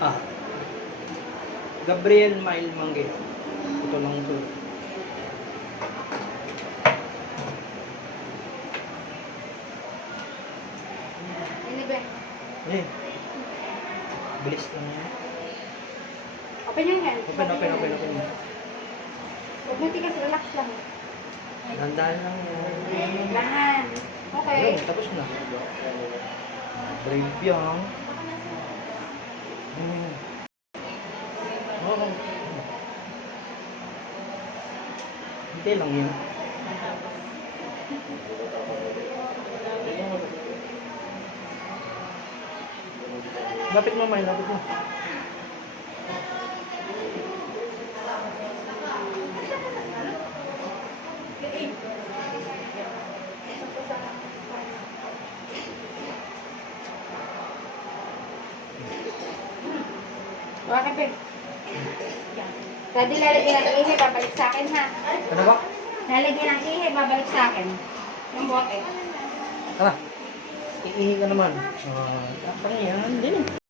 Ah, Gabriel Mail Mangge. Ito lang ito. Ano ba? Eh. Bilis lang yan. Open yung hand. Open. Huwag mo tigas, relax lang. Dandahan lang yan. Lahan. Okay. Ayun, tapos na. Brave yan. Oo. Hindi lang yan. Lapit mo, May. Lapit mo. Bakit eh? Daddy, lalagyan ng ihe, babalik sa akin ha. Ano ba? Lalagyan ng ihe, babalik sa akin. Yung bote. Tara. Iihi ka naman. Tapang yan. Hindi na.